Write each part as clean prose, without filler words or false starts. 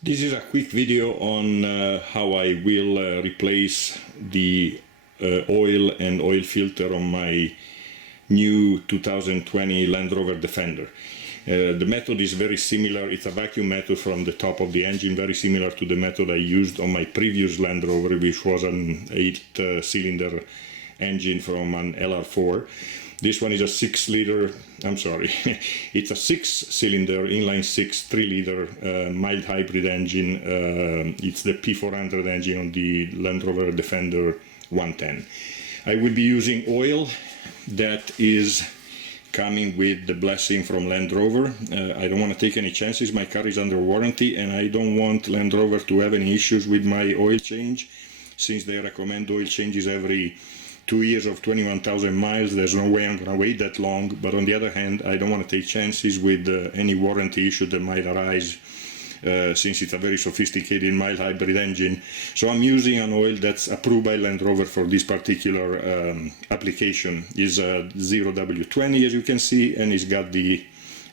This is a quick video on how I will replace the oil and oil filter on my new 2020 Land Rover Defender. The method is very similar. It's a vacuum method from the top of the engine, very similar to the method I used on my previous Land Rover, which was an 8-cylinder engine from an LR4. This one is a 6-cylinder inline 6 3-liter mild hybrid engine. It's the P400 engine on the Land Rover Defender 110. I will be using oil that is coming with the blessing from Land Rover. I don't want to take any chances. My car is under warranty and I don't want Land Rover to have any issues with my oil change, since they recommend oil changes every 2 years of 21,000 miles. There's no way I'm going to wait that long, but on the other hand, I don't want to take chances with any warranty issue that might arise, since it's a very sophisticated mild hybrid engine. So I'm using an oil that's approved by Land Rover for this particular application. It's a 0W20, as you can see, and it's got the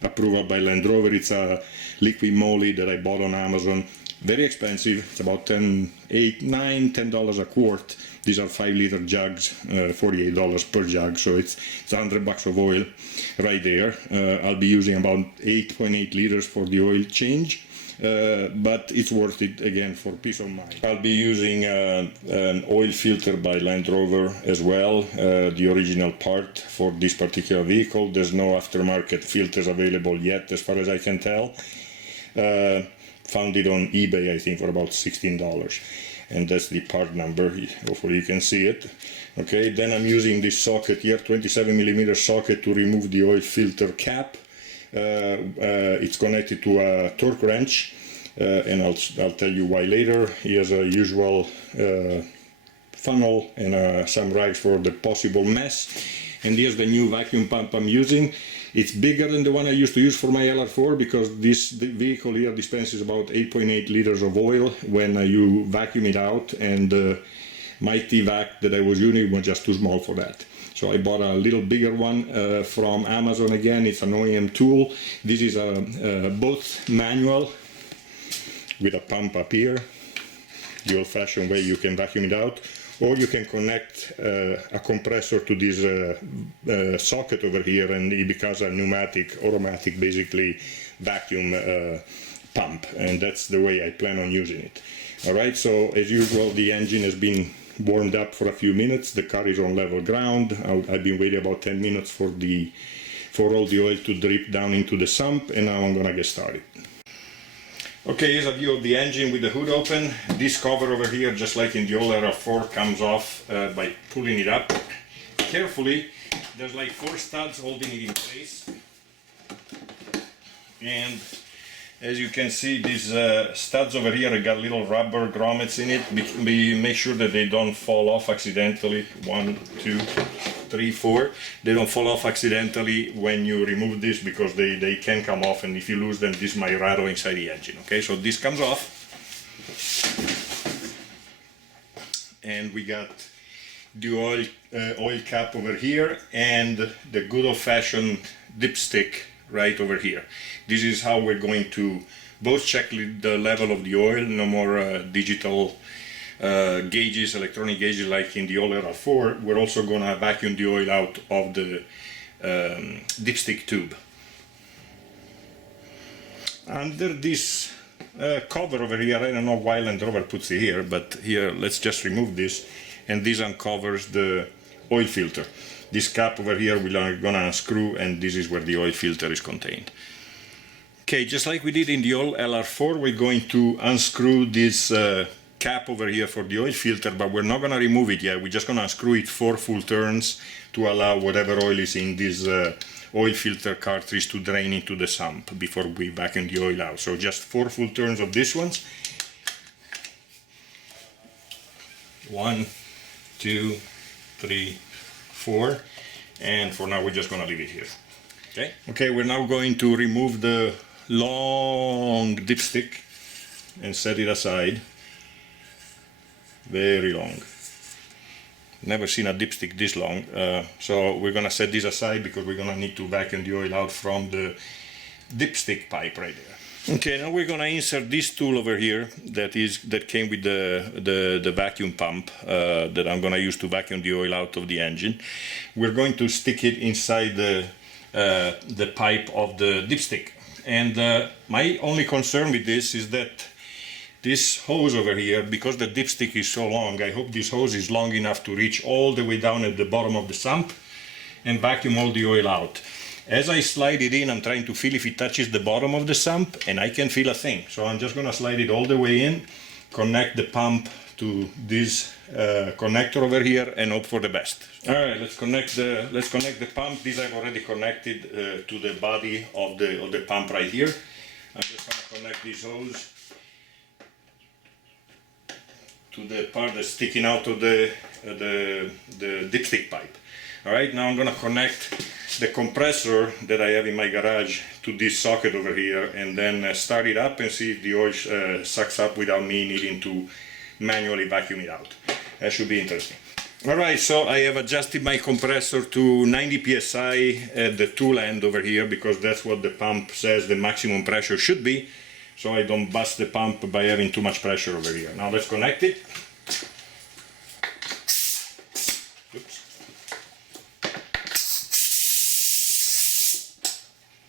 approval by Land Rover. It's a Liqui Moly that I bought on Amazon. Very expensive. It's about $10 a quart. These are 5-liter jugs, $48 per jug, so it's $100 of oil right there. I'll be using about 8.8 liters for the oil change, but it's worth it again for peace of mind. I'll be using an oil filter by Land Rover as well, the original part for this particular vehicle. There's no aftermarket filters available yet, as far as I can tell. Found it on eBay, I think, for about $16. And that's the part number. Hopefully you can see it. Okay, then I'm using this socket here, 27mm socket, to remove the oil filter cap. It's connected to a torque wrench, and I'll tell you why later. Here's a usual funnel and some rags for the possible mess. And here's the new vacuum pump I'm using. It's bigger than the one I used to use for my LR4, because this vehicle here dispenses about 8.8 liters of oil when you vacuum it out, and my T-Vac that I was using was just too small for that. So I bought a little bigger one from Amazon again. It's an OEM tool. This is both manual with a pump up here, the old-fashioned way you can vacuum it out, or you can connect a compressor to this socket over here, and it becomes a pneumatic, automatic, basically vacuum pump, and that's the way I plan on using it. Alright, so as usual, the engine has been warmed up for a few minutes. The car is on level ground. I've been waiting about 10 minutes for all the oil to drip down into the sump, and now I'm gonna get started. Okay, here's a view of the engine with the hood open. This cover over here, just like in the old LR4, comes off by pulling it up carefully. There's like 4 studs holding it in place. And as you can see, these studs over here have got little rubber grommets in it. Make sure that they don't fall off accidentally. 1, 2, 3, 4. They don't fall off accidentally when you remove this, because they can come off, and if you lose them, this might rattle inside the engine. Okay, so this comes off, and we got the oil cap over here, and the good old-fashioned dipstick right over here. This is how we're going to both check the level of the oil. No more digital gauges, electronic gauges like in the old LR4. We're also going to vacuum the oil out of the dipstick tube. Under this cover over here, I don't know why Land Rover puts it here, but here, let's just remove this, and this uncovers the oil filter. This cap over here we're going to unscrew, and this is where the oil filter is contained. Okay, just like we did in the old LR4, we're going to unscrew this cap over here for the oil filter, but we're not going to remove it yet. We're just going to unscrew it 4 full turns to allow whatever oil is in this oil filter cartridge to drain into the sump before we vacuum the oil out. So just 4 full turns of this ones. 1, 2, 3, 4, and for now we're just going to leave it here. Okay, we're now going to remove the long dipstick and set it aside. Very long. Never seen a dipstick this long. So we're gonna set this aside because we're gonna need to vacuum the oil out from the dipstick pipe right there. Okay, now we're gonna insert this tool over here that came with the vacuum pump that I'm gonna use to vacuum the oil out of the engine. We're going to stick it inside the pipe of the dipstick. And my only concern with this is that this hose over here, because the dipstick is so long, I hope this hose is long enough to reach all the way down at the bottom of the sump and vacuum all the oil out. As I slide it in, I'm trying to feel if it touches the bottom of the sump, and I can't feel a thing. So I'm just gonna slide it all the way in, connect the pump to this connector over here, and hope for the best. All right, let's connect the pump. These I've already connected to the body of the pump right here. I'm just gonna connect this hose to the part that's sticking out of the dipstick pipe. All right, now I'm gonna connect the compressor that I have in my garage to this socket over here, and then start it up and see if the oil sucks up without me needing to manually vacuum it out. That should be interesting. All right, so I have adjusted my compressor to 90 psi at the tool end over here, because that's what the pump says the maximum pressure should be, so I don't bust the pump by having too much pressure over here. Now let's connect it. Oops.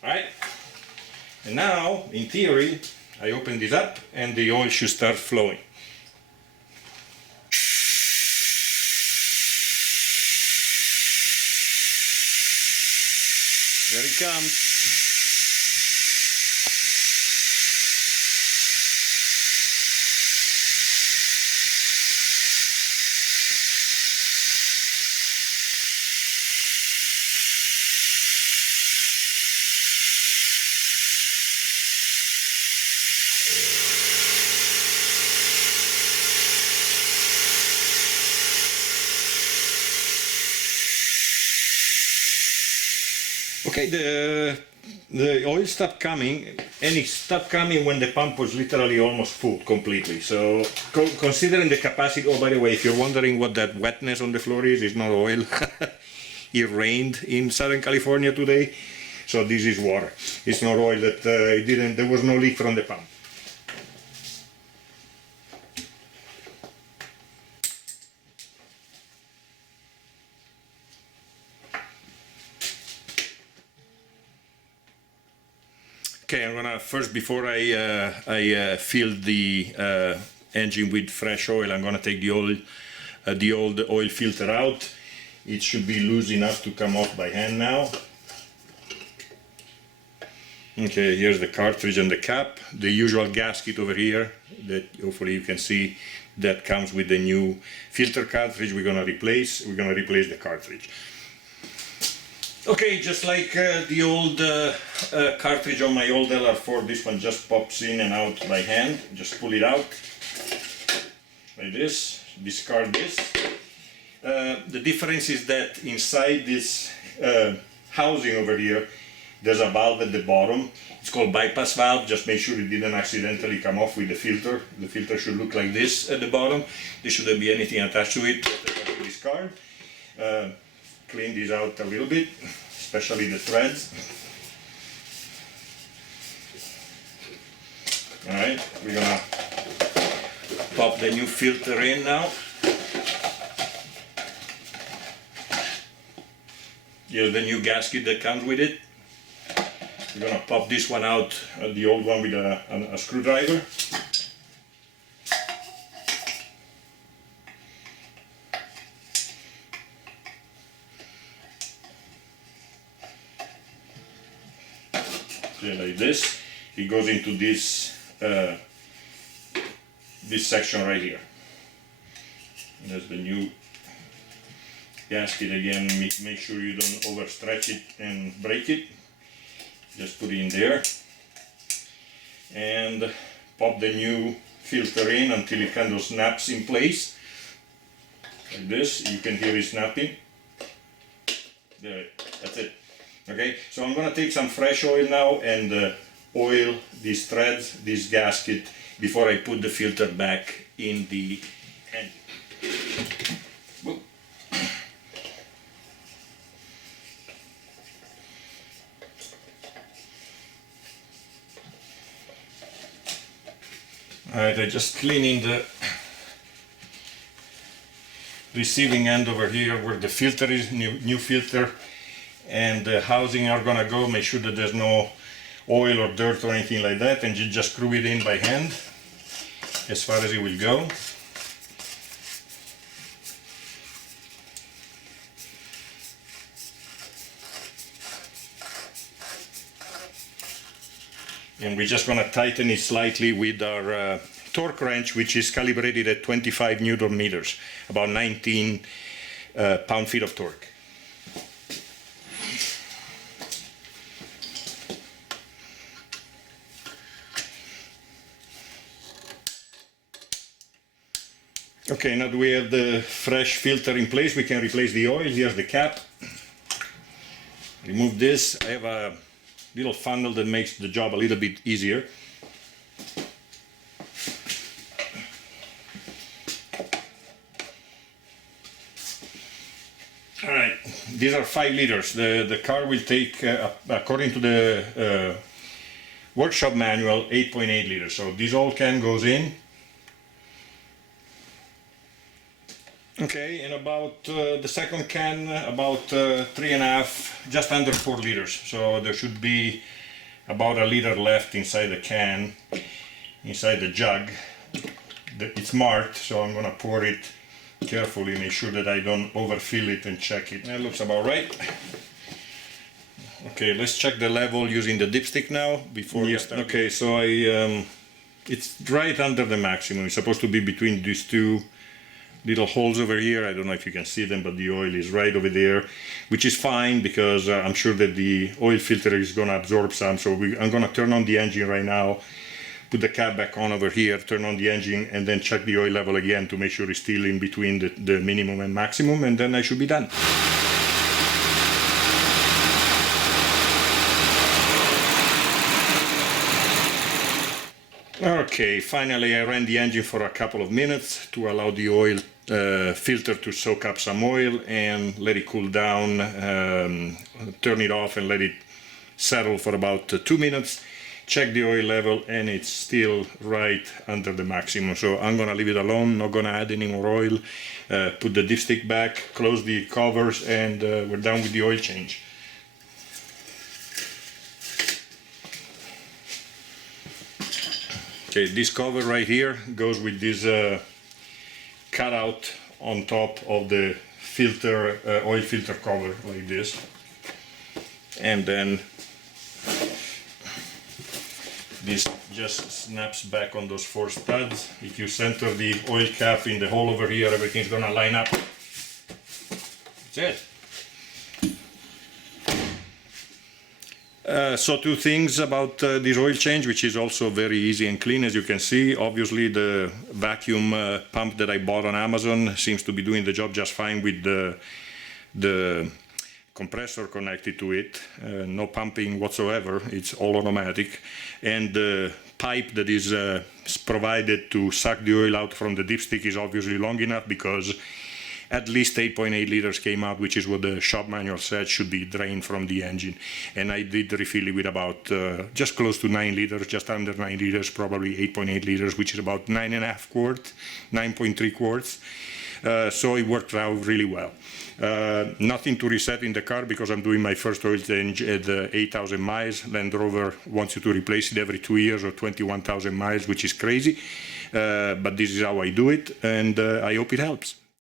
Alright, and now, in theory, I open this up and the oil should start flowing. There it comes. Okay, the oil stopped coming, and it stopped coming when the pump was literally almost full completely. So considering the capacity, oh by the way, if you're wondering what that wetness on the floor is, it's not oil. It rained in Southern California today, so this is water. It's not oil. That there was no leak from the pump. Okay, I'm gonna first, before I fill the engine with fresh oil, I'm gonna take the old oil filter out. It should be loose enough to come off by hand now. Okay, here's the cartridge and the cap. The usual gasket over here that hopefully you can see, that comes with the new filter cartridge we're gonna replace. We're gonna replace the cartridge. Okay, just like the old cartridge on my old LR4, this one just pops in and out by hand. Just pull it out like this, discard this. The difference is that inside this housing over here, there's a valve at the bottom. It's called bypass valve. Just make sure it didn't accidentally come off with the filter. The filter should look like this at the bottom. There shouldn't be anything attached to it that I have to discard. Clean this out a little bit, especially the threads. Alright, we're gonna pop the new filter in now. Here's the new gasket that comes with it. We're gonna pop this one out, the old one, with a screwdriver. Like this, it goes into this this section right here. And there's the new gasket again. Make sure you don't overstretch it and break it. Just put it in there and pop the new filter in until it kind of snaps in place like this. You can hear it snapping. There, that's it. Okay, so I'm gonna take some fresh oil now and oil these threads, this gasket, before I put the filter back in the engine. Whoa. Alright, I'm just cleaning the receiving end over here where the filter is, new filter, and the housing are gonna go. Make sure that there's no oil or dirt or anything like that, and you just screw it in by hand as far as it will go. And we're just going to tighten it slightly with our torque wrench, which is calibrated at 25 Newton meters, about 19 pound-feet of torque. Okay, now that we have the fresh filter in place, we can replace the oil. Here's the cap. Remove this. I have a little funnel that makes the job a little bit easier. Alright, these are 5 liters. The car will take, according to the workshop manual, 8.8 liters. So this oil can goes in. Okay, and about the second can, about 3.5, just under 4 liters. So there should be about a liter left inside the can, inside the jug. It's marked, so I'm gonna pour it carefully, make sure that I don't overfill it, and check it. That looks about right. Okay, let's check the level using the dipstick now before we start. Okay, so it's right under the maximum. It's supposed to be between these two little holes over here. I don't know if you can see them, but the oil is right over there, which is fine because I'm sure that the oil filter is going to absorb some. So I'm going to turn on the engine right now, put the cap back on over here, turn on the engine, and then check the oil level again to make sure it's still in between the minimum and maximum, and then I should be done. Okay, finally I ran the engine for a couple of minutes to allow the oil filter to soak up some oil and let it cool down, turn it off and let it settle for about 2 minutes. Check the oil level and it's still right under the maximum, so I'm gonna leave it alone, not gonna add any more oil, put the dipstick back, close the covers, and we're done with the oil change. Okay, this cover right here goes with this cutout on top of the filter, oil filter cover, like this. And then this just snaps back on those 4 studs. If you center the oil cap in the hole over here, everything's gonna line up. That's it. So 2 things about this oil change, which is also very easy and clean, as you can see. Obviously the vacuum pump that I bought on Amazon seems to be doing the job just fine with the compressor connected to it. No pumping whatsoever, it's all automatic. And the pipe that is provided to suck the oil out from the dipstick is obviously long enough, because at least 8.8 liters came out, which is what the shop manual said should be drained from the engine. And I did refill it with about just close to 9 liters, just under 9 liters, probably 8.8 liters, which is about 9.5 quarts, 9.3 quarts. So it worked out really well. Nothing to reset in the car because I'm doing my first oil change at 8,000 miles. Land Rover wants you to replace it every 2 years or 21,000 miles, which is crazy. But this is how I do it, and I hope it helps.